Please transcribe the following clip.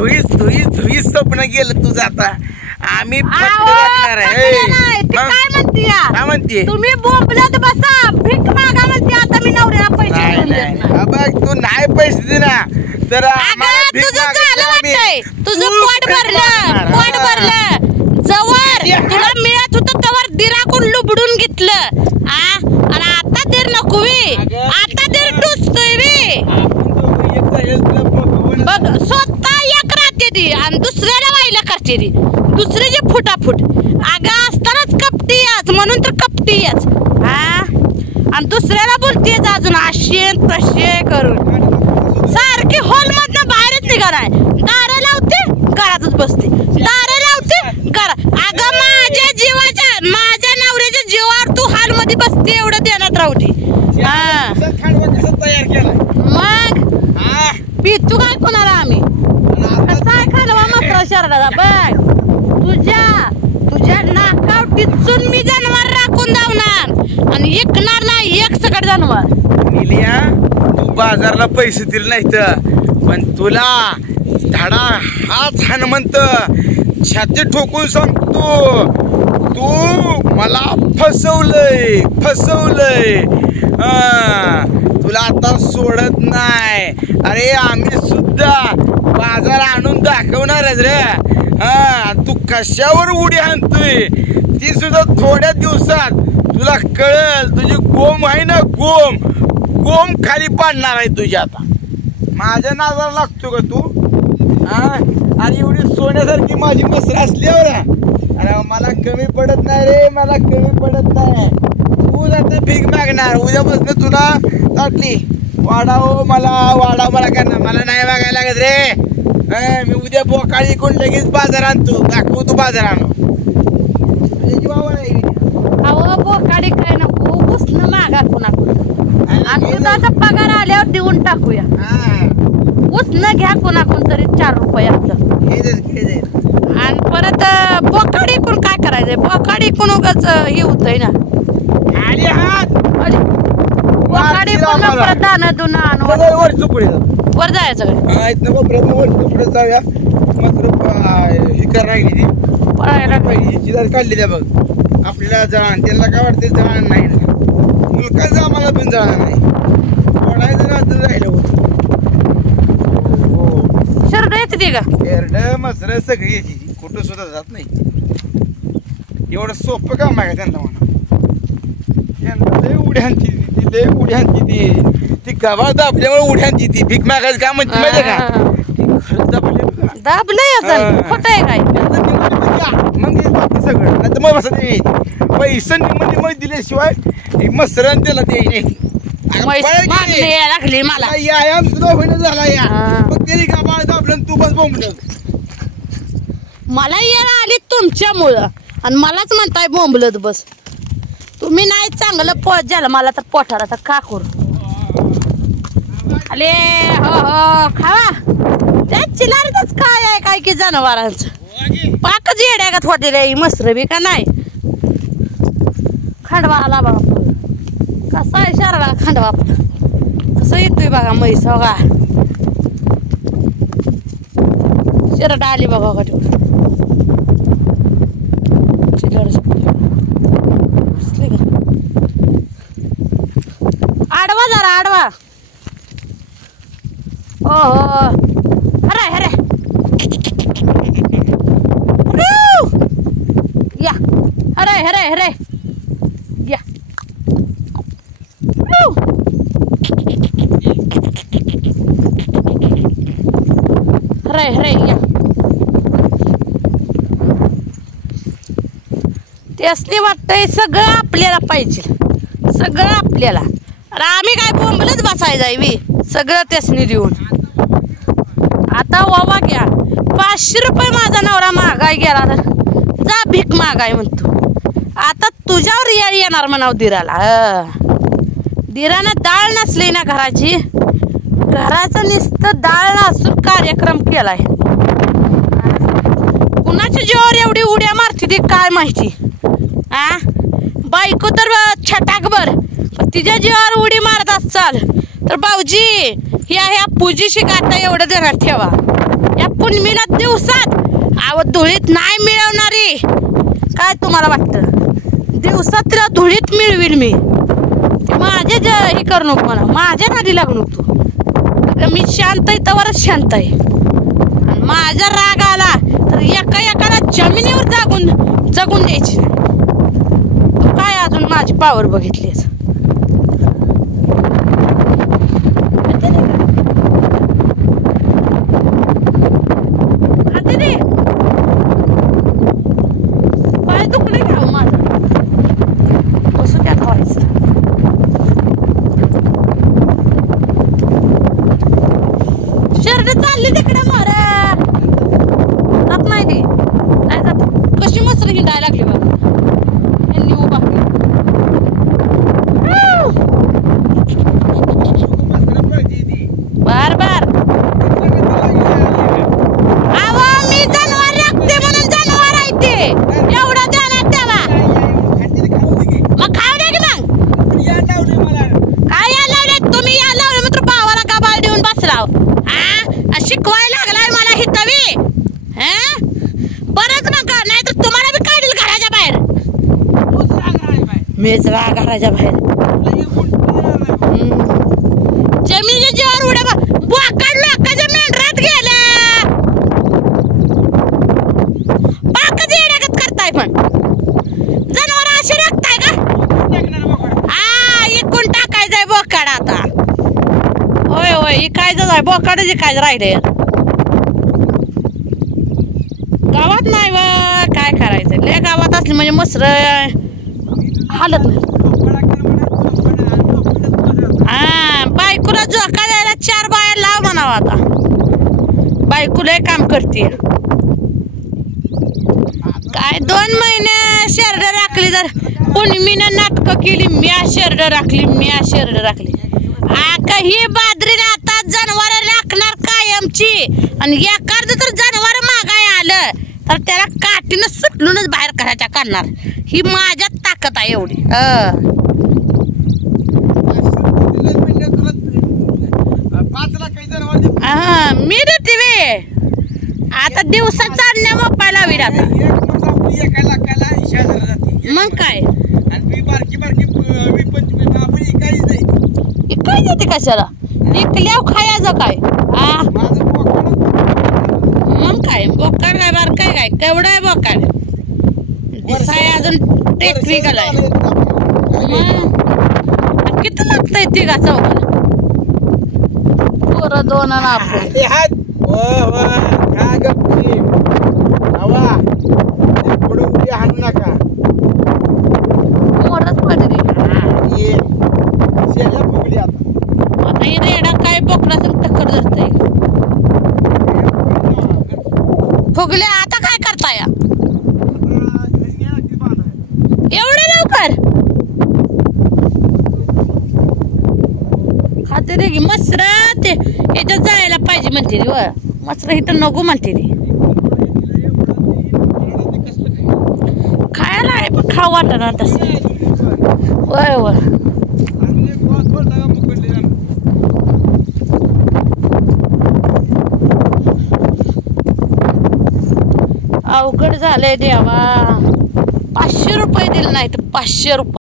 धुईस स्वप्न गेलं तुझं आता आम्ही काय म्हणते तुम्ही बोंबलत बसा भीक मागा म्हणते आता मी नवऱ्याला पैसे बघ तू नाही पैसे दे ना तर तुझं पोट भरलं जवळ तुला मिळत होतं तवर दिराकून लुबडून घेतलं आणि आता दीर नको आता दीर टुचतोय बघ स्वतः एक राहते ती आणि दुसऱ्याला वाईला करते ती दुसऱ्याची फुटाफुट अगं असतानाच कपटी याच म्हणून तर कपटी याच आणि दुसऱ्याला बोलते अजून अशे तशे करून सारखी हॉल मधनं बाहेरच निघालाय दारं लावते घरातच बसते दारं लावते घरा अगं माझ्या नवऱ्याच्या जीवावर तू हॉल मध्ये बसते एवढं देण्यात राहते मग पितू काय कोणाला आम्ही काय खालवा मात्र शहराला बघ तुझ्या नाकाव टिचून मी जनावर राखून धावणार आणि एकणार नाही एक सकट जनावर निलिया तू बाजारला पैसे दिले नाहीत पण तुला धडा हाच हनुमंत छाती ठोकून सांगतो तू मला फसवलंय तुला आता सोडत नाही अरे आम्ही सुद्धा बाजार आणून दाखवणारच रे तू कशावर उडी आणतोय ती सुद्धा थोड्या दिवसात तुला कळल तुझी गोम आहे ना गोम खाली पाडणार आहे तुझ्या आता माझ्या नादाला लागतो का तू आणि एवढी सोन्यासारखी माझी मसर असल्यावर अरे मला कमी पडत नाही रे मला कमी पडत नाही तू आता भीक मागणार उद्यापासून तुला ताटली वाढाव मला करणार मला नाही मागायला लागत रे मी उद्या बोकाळी कोण लगेच बाजार आणतो दाखवू तू बाजार आणू बोकाडी काय नको उसनं मागा कोणाकडून आणि दुधाचा पगार आल्यावर देऊन टाकूया उसनं घ्या कोणाकडून तरी 4 रुपये आणि परत बोकाडी कोण काय करायचंय बोकाडी कोण उगाच हे होतंय ना बोकाडी कोण परत दाणं दुनं आणून वर जायचं जाऊया ही करायला काढली द्या बघ आपल्याला जळण त्यांना काय वाटते जळण नाही मुलकाचं आम्हाला पण जळण नाही ओढायचं राहिलं होतं शर्ट येते का शेरड मसर सगळी येते कुठं सुद्धा जात नाही एवढं सोपं काम आहे त्यांना म्हणा लय उड्या आणती ती गव्हा दाबल्यामुळे उड्या आणती ती भीक मागायचं काम म्हणते माहिती का खरंच दाबलंय खोट आहे काय मग सगळं नाही तर मग बसा ते पैसे निम्म दिल्याशिवाय मसरण त्याला ते लागली मला व्यायाम सुद्धा होईना झाला या मग त्याने का बाळ दाबलं तू बस बोंबलं मला यायला आली तुमच्यामुळं आणि मलाच म्हणताय बोंबलत बस तुम्ही नाही चांगलं पोट झालं मला तर पोटाला तर का करू अले हो खावा त्या चिलारच काय आहे काय की जनावरांचं पाकच येड्यागत होते रे मसर बी का नाही खांडवा आला बाबा कसा आहे शहराला खांडवा कसं येतोय बघा म्हैस बघा शिरड आली बघा का आडवा जरा आडवा ओ अरे या अरे या अरे या त्यासनी वाटतंय सगळं आपल्याला पाहिजे सगळं आपल्याला अरे आम्ही काय बोंबलच बसायचं आहे सगळं त्यासनी देऊन आता वावा घ्या 500 रुपये माझा नवरा महागाई गेला तर जा भीक मागाय म्हणतो आता तुझ्यावर येणार म्हणाव दिराला दिरानं डाळ नसली ना घराची घराचं नुसतं डाळ नसून कार्यक्रम केलाय कुणाच्या जीवावर एवढी उड्या मारती ती काय माहिती बायको तर छटाकभर तिच्या जीवावर उडी मारत असाल तर भाऊजी ह्या पूजीशी आता एवढं देणार ठेवा या पुनमीला दिवसात अहो धुळीत नाही मिळवणारी. काय तुम्हाला वाटतं दिवसात तिला धुळीत मिळवील मी. माझ्या हे करू नको मला, माझ्या नादी लागू नको तू. मी शांत आहे तवरच शांत आहे. आणि माझा राग आला तर एका एकाला जमिनीवर जगून द्यायची. काय अजून माझी पावर बघितलीस. पाय दुखले घ्याव माझं बसू त्या खावायचं. शर्ट चालली तिकडे मारा जात नाही ती नाही जात. कशी मस्त हिंडायला लागली बघा यांनी उभा. बार बार अहो मी जनावर राखते म्हणून जनावर आहे ते एवढं ध्यानात ठेवा. मग खाऊ दे की मग काय या लावले तुम्ही. या लावले मात्र भावाला गाबाळ देऊन बसलाव. हा शिकवायला लागलाय मला हितवी. बरंच मग नाही तर तुम्हाला बी काढील घराच्या बाहेर. मीच राग घराच्या बाहेर. जमिनीच्या जीवावर उड्या बोकाड लोकांच्या मेंढरात गेला. बाकच येड्यागत करताय पण जनावर अशी राखताय का. हा इकून टाकायचंय बोकाड आता. होय होय इकायचं आहे बोकाडच इकायचं राहिले. गावात नाही व काय करायचं. लय गावात असली म्हणजे मसर हालत नाही. हा बायकोला झोका द्यायला 4 बाया लाव म्हणावं आता. बायको लय काम करते. काय 2 महिने शेरड राखली तर पुनमीनं नाटकं केली. म्या शेरड राखली म्या शेरड राखली. ही बाजरीने आता जनावर राखणार कायमची. आणि एखादं तर जनावर मागाय आलं तर त्याला काठीनं सुटलूनच बाहेर करायच्या करणार. ही माझ्यात ताकद आहे एवढी. हा मी देते वे आता दिवसात चालण्या मोपायला हवी आता. मग काय काय देते कशाला इकल्याव खायचं काय. मग काय बोकाड काय बार काय काय केवढं आहे बोकाड. दिसाय अजून टेक्निकल आहे. किती लागतंय तिघा चौघाला. पोरं 2 आणि आपण मोरच पडली. आता ही रेडा काय बोकडा टक्कर धरतय. फुगले आता काय करताय एवढे लवकर. खाते रे मसर ते इथं जायला पाहिजे म्हणते व मसर इथं नको म्हणते ती. खायला आहे पण खाऊ वाटणार तसं. वय व अवघड झालंय देवा. 500 रुपये दिले नाही तर 500 रुपये.